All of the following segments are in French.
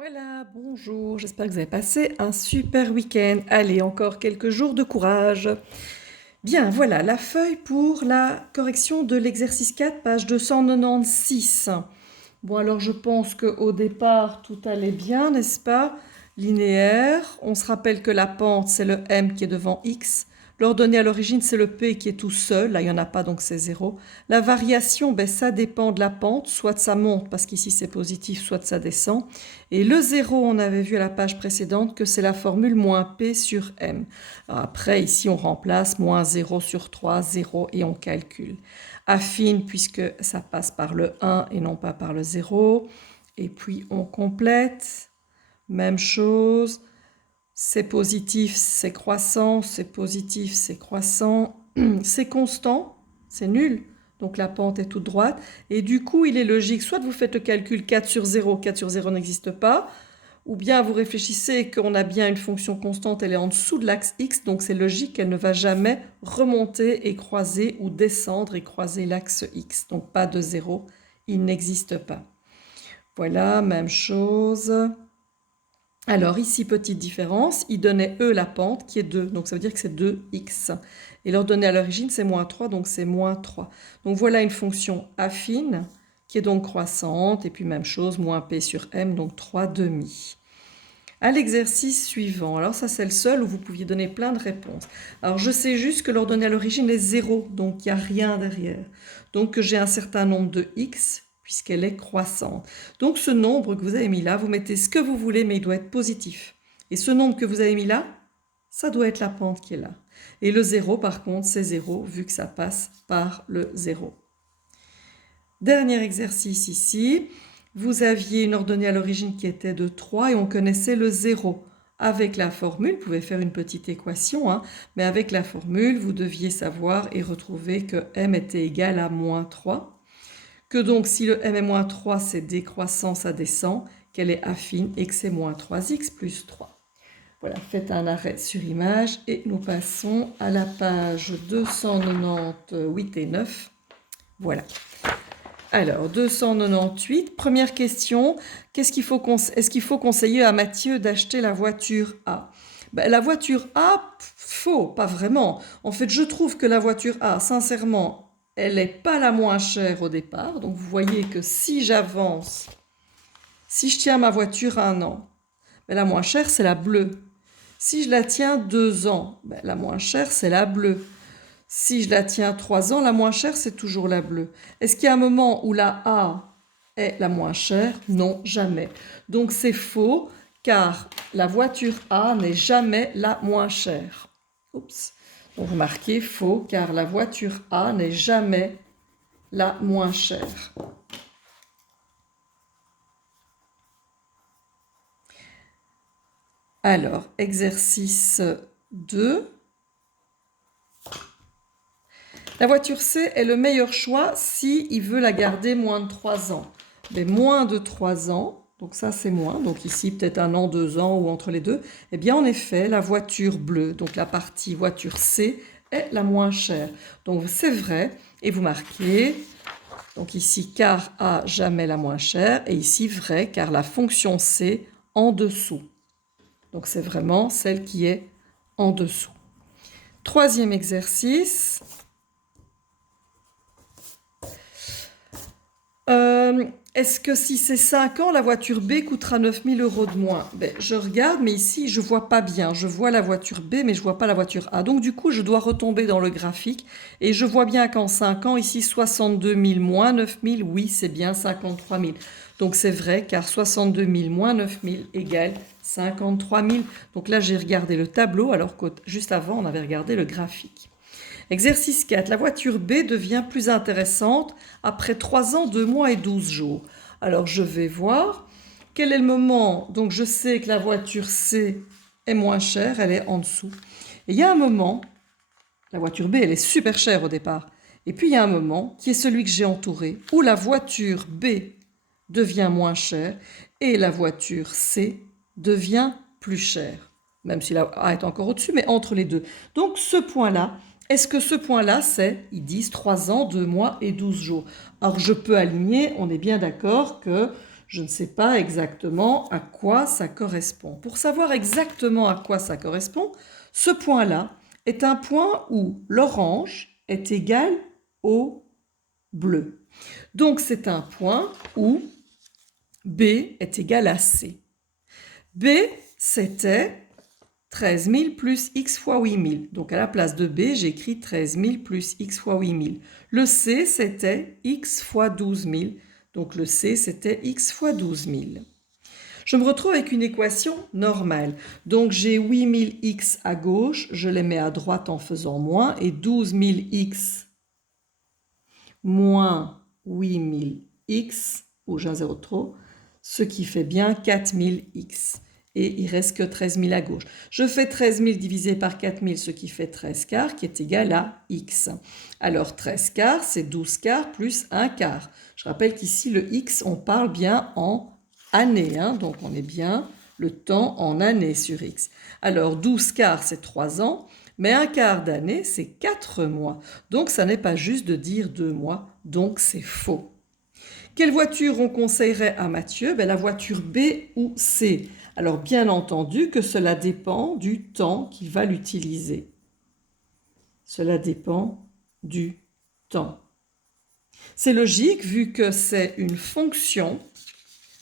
Voilà, bonjour, j'espère que vous avez passé un super week-end. Allez, encore quelques jours de courage. Bien, voilà la feuille pour la correction de l'exercice 4, page 296. Bon, alors je pense qu'au départ, tout allait bien, n'est-ce pas? Linéaire. On se rappelle que la pente, c'est le m qui est devant x. L'ordonnée à l'origine, c'est le p qui est tout seul. Là, il n'y en a pas, donc c'est 0. La variation, ben, ça dépend de la pente. Soit ça monte, parce qu'ici c'est positif, soit ça descend. Et le 0, on avait vu à la page précédente que c'est la formule moins p sur m. Alors après, ici, on remplace moins 0 sur 3, 0, et on calcule. Affine, puisque ça passe par le 1 et non pas par le 0. Et puis, on complète. Même chose. C'est positif, c'est croissant, c'est positif, c'est croissant, c'est constant, c'est nul, donc la pente est toute droite, et du coup il est logique, soit vous faites le calcul 4 sur 0, 4 sur 0 n'existe pas, ou bien vous réfléchissez qu'on a bien une fonction constante, elle est en dessous de l'axe x, donc c'est logique qu'elle ne va jamais remonter et croiser ou descendre et croiser l'axe x, donc pas de 0, il n'existe pas. Voilà, même chose. Alors ici, petite différence, il donnait E la pente qui est 2, donc ça veut dire que c'est 2x. Et l'ordonnée à l'origine, c'est moins 3, donc c'est moins 3. Donc voilà une fonction affine qui est donc croissante, et puis même chose, moins p sur m, donc 3 demi. À l'exercice suivant, alors ça c'est le seul où vous pouviez donner plein de réponses. Alors je sais juste que l'ordonnée à l'origine est 0, donc il n'y a rien derrière. Donc j'ai un certain nombre de x, puisqu'elle est croissante. Donc ce nombre que vous avez mis là, vous mettez ce que vous voulez, mais il doit être positif. Et ce nombre que vous avez mis là, ça doit être la pente qui est là. Et le 0, par contre, c'est 0, vu que ça passe par le 0. Dernier exercice ici. Vous aviez une ordonnée à l'origine qui était de 3 et on connaissait le 0. Avec la formule, vous pouvez faire une petite équation, hein, mais avec la formule, vous deviez savoir et retrouver que m était égal à moins 3. Que donc, si le m est moins 3, c'est décroissant, ça descend, qu'elle est affine et que c'est moins 3x plus 3. Voilà, faites un arrêt sur image et nous passons à la page 298 et 9. Voilà. Alors, 298, première question, est-ce qu'il faut conseiller à Mathieu d'acheter la voiture A? Ben, la voiture A, faux, pas vraiment. En fait, je trouve que la voiture A, sincèrement, elle n'est pas la moins chère au départ. Donc, vous voyez que si j'avance, si je tiens ma voiture 1 an, ben, la moins chère, c'est la bleue. Si je la tiens 2 ans, ben, la moins chère, c'est la bleue. Si je la tiens 3 ans, la moins chère, c'est toujours la bleue. Est-ce qu'il y a un moment où la A est la moins chère? Non, jamais. Donc c'est faux, car la voiture A n'est jamais la moins chère. Oups. Donc remarquez, faux, car la voiture A n'est jamais la moins chère. Alors, exercice 2. La voiture C est le meilleur choix s'il veut la garder moins de 3 ans. Mais moins de 3 ans, donc ça c'est moins, donc ici peut-être 1 an, 2 ans ou entre les deux, eh bien en effet la voiture bleue, donc la partie voiture C, est la moins chère. Donc c'est vrai, et vous marquez, donc ici car A jamais la moins chère, et ici vrai car la fonction C en dessous. Donc c'est vraiment celle qui est en dessous. Troisième exercice. Est-ce que si c'est 5 ans, la voiture B coûtera 9 000 € de moins? Ben, je regarde, mais ici, je ne vois pas bien. Je vois la voiture B, mais je ne vois pas la voiture A. Donc, du coup, je dois retomber dans le graphique. Et je vois bien qu'en 5 ans, ici, 62 000 moins 9 000, oui, c'est bien 53 000. Donc, c'est vrai, car 62 000 moins 9 000 égale 53 000. Donc là, j'ai regardé le tableau, alors que juste avant, on avait regardé le graphique. Exercice 4. La voiture B devient plus intéressante après 3 ans, 2 mois et 12 jours. Alors, je vais voir quel est le moment. Donc, je sais que la voiture C est moins chère, elle est en dessous. Et il y a un moment, la voiture B, elle est super chère au départ. Et puis, il y a un moment, qui est celui que j'ai entouré, où la voiture B devient moins chère et la voiture C devient plus chère. Même si la A est encore au-dessus, mais entre les deux. Donc, ce point-là, est-ce que ce point-là, c'est, ils disent 3 ans, 2 mois et 12 jours. Alors, je peux aligner, on est bien d'accord que Je ne sais pas exactement à quoi ça correspond. Pour savoir exactement à quoi ça correspond, ce point-là est un point où l'orange est égal au bleu. Donc c'est un point où B est égal à C. B, c'était 13 000 plus x fois 8 000. Donc à la place de B, j'écris 13 000 plus x fois 8 000. Le C, c'était x fois 12 000. Donc le C, c'était x fois 12 000. Je me retrouve avec une équation normale. Donc j'ai 8000x à gauche, je les mets à droite en faisant moins, et 12000x moins 8000x, ou j'ai un zéro de trop, ce qui fait bien 4000x. Et il reste que 13 000 à gauche. Je fais 13 000 divisé par 4 000, ce qui fait 13 quarts, qui est égal à x. Alors 13 quarts, c'est 12 quarts plus 1 quart. Je rappelle qu'ici, le x, on parle bien en années, hein, donc on est bien le temps en années sur x. Alors 12 quarts, c'est 3 ans, mais un quart d'année, c'est 4 mois. Donc ça n'est pas juste de dire 2 mois, donc c'est faux. Quelle voiture on conseillerait à Mathieu? La voiture B ou C. Alors bien entendu que cela dépend du temps qu'il va l'utiliser. Cela dépend du temps. C'est logique vu que c'est une fonction.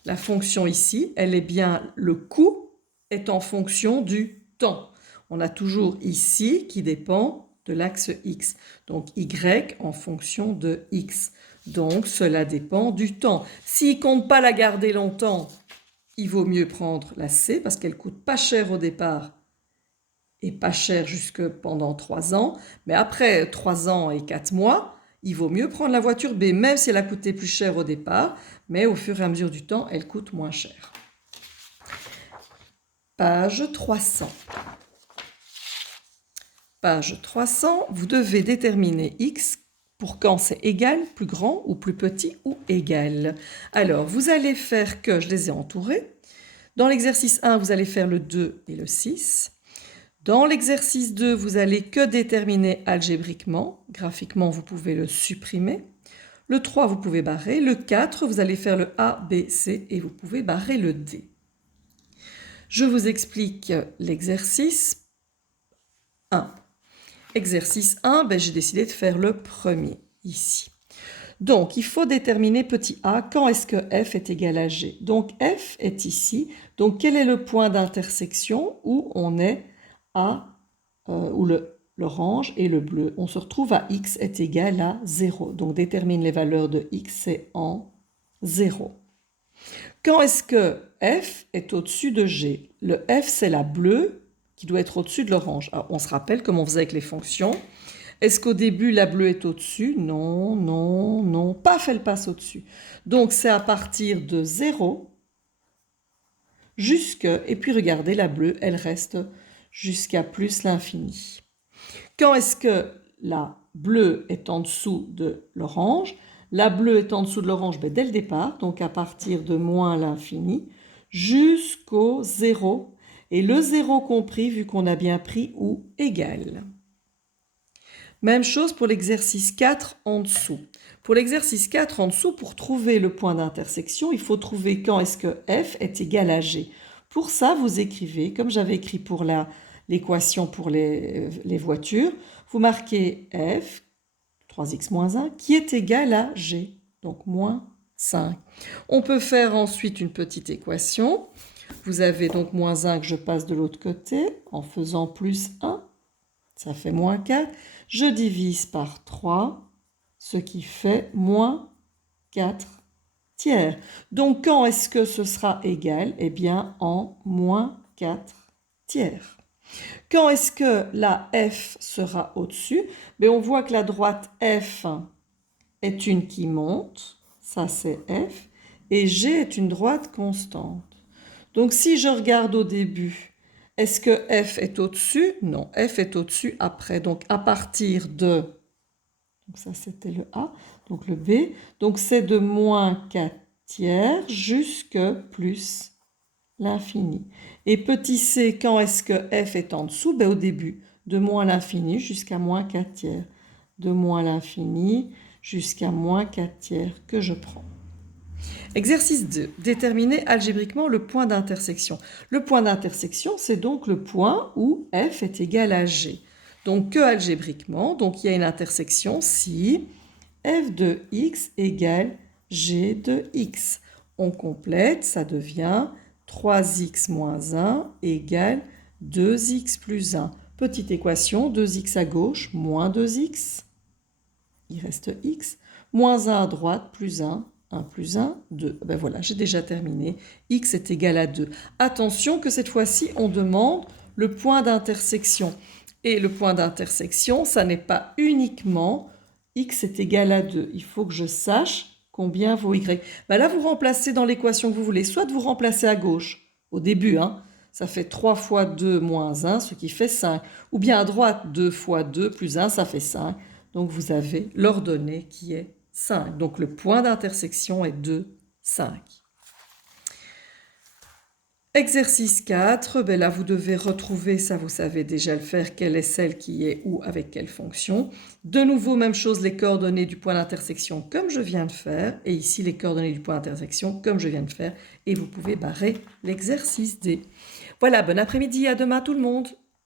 La fonction ici, elle est bien, le coût est en fonction du temps. On a toujours ici qui dépend de l'axe x. Donc y en fonction de x. Donc cela dépend du temps. S'il ne compte pas la garder longtemps, il vaut mieux prendre la C parce qu'elle coûte pas cher au départ et pas cher jusque pendant 3 ans. Mais après 3 ans et 4 mois, il vaut mieux prendre la voiture B, même si elle a coûté plus cher au départ, mais au fur et à mesure du temps, elle coûte moins cher. Page 300. Page 300, vous devez déterminer x pour quand c'est égal, plus grand ou plus petit ou égal. Alors, vous allez faire que, je les ai entourés. Dans l'exercice 1, vous allez faire le 2 et le 6. Dans l'exercice 2, vous allez que déterminer algébriquement. Graphiquement, vous pouvez le supprimer. Le 3, vous pouvez barrer. Le 4, vous allez faire le A, B, C et vous pouvez barrer le D. Je vous explique l'exercice 1. Exercice 1, j'ai décidé de faire le premier ici. Donc, il faut déterminer petit a, quand est-ce que f est égal à g. Donc, f est ici. Donc, quel est le point d'intersection où on est à, où l'orange et le bleu. On se retrouve à x est égal à 0. Donc, détermine les valeurs de x, c'est en 0. Quand est-ce que f est au-dessus de g? Le f, c'est la bleue qui doit être au-dessus de l'orange. Alors, on se rappelle comme on faisait avec les fonctions. Est-ce qu'au début, la bleue est au-dessus? Non, non, non. Paf, elle passe au-dessus. Donc, c'est à partir de 0 jusque... Et puis, regardez, la bleue, elle reste jusqu'à plus l'infini. Quand est-ce que la bleue est en dessous de l'orange? La bleue est en dessous de l'orange dès le départ, donc à partir de moins l'infini, jusqu'au 0. Et le 0 compris, vu qu'on a bien pris ou égal. Même chose pour l'exercice 4 en dessous. Pour l'exercice 4 en dessous, pour trouver le point d'intersection, il faut trouver quand est-ce que f est égal à g. Pour ça, vous écrivez, comme j'avais écrit pour l'équation pour les voitures, vous marquez f, 3x moins 1, qui est égal à g, donc moins 5. On peut faire ensuite une petite équation. Vous avez donc moins 1 que je passe de l'autre côté en faisant plus 1. Ça fait moins 4. Je divise par 3, ce qui fait moins 4 tiers. Donc, quand est-ce que ce sera égal? Eh bien, en moins 4 tiers. Quand est-ce que la F sera au-dessus? On voit que la droite F est une qui monte, ça c'est F, et G est une droite constante. Donc, si je regarde au début, est-ce que F est au-dessus? Non, F est au-dessus après. Donc, à partir de... Donc, ça, c'était le A. Donc, le B. Donc, c'est de moins 4 tiers jusque plus l'infini. Et petit c, quand est-ce que F est en dessous? Au début, de moins l'infini jusqu'à moins 4 tiers. De moins l'infini jusqu'à moins 4 tiers que je prends. Exercice 2. Déterminer algébriquement le point d'intersection. Le point d'intersection, c'est donc le point où f est égal à g. Donc que algébriquement, donc il y a une intersection si f de x égale g de x. On complète, ça devient 3x moins 1 égale 2x plus 1. Petite équation, 2x à gauche, moins 2x, il reste x, moins 1 à droite, plus 1, 1 plus 1, 2. Ben voilà, j'ai déjà terminé. X est égal à 2. Attention que cette fois-ci, on demande le point d'intersection. Et le point d'intersection, ça n'est pas uniquement x est égal à 2. Il faut que je sache combien vaut y. Ben là, vous remplacez dans l'équation que vous voulez. Soit vous remplacez à gauche, au début, hein, ça fait 3 fois 2 moins 1, ce qui fait 5. Ou bien à droite, 2 fois 2 plus 1, ça fait 5. Donc vous avez l'ordonnée qui est 5. Donc le point d'intersection est 2, 5. Exercice 4, ben là vous devez retrouver, ça vous savez déjà le faire, quelle est celle qui est où avec quelle fonction. De nouveau, même chose, les coordonnées du point d'intersection comme je viens de faire, et ici les coordonnées du point d'intersection comme je viens de faire, et vous pouvez barrer l'exercice D. Voilà, bon après-midi, à demain tout le monde.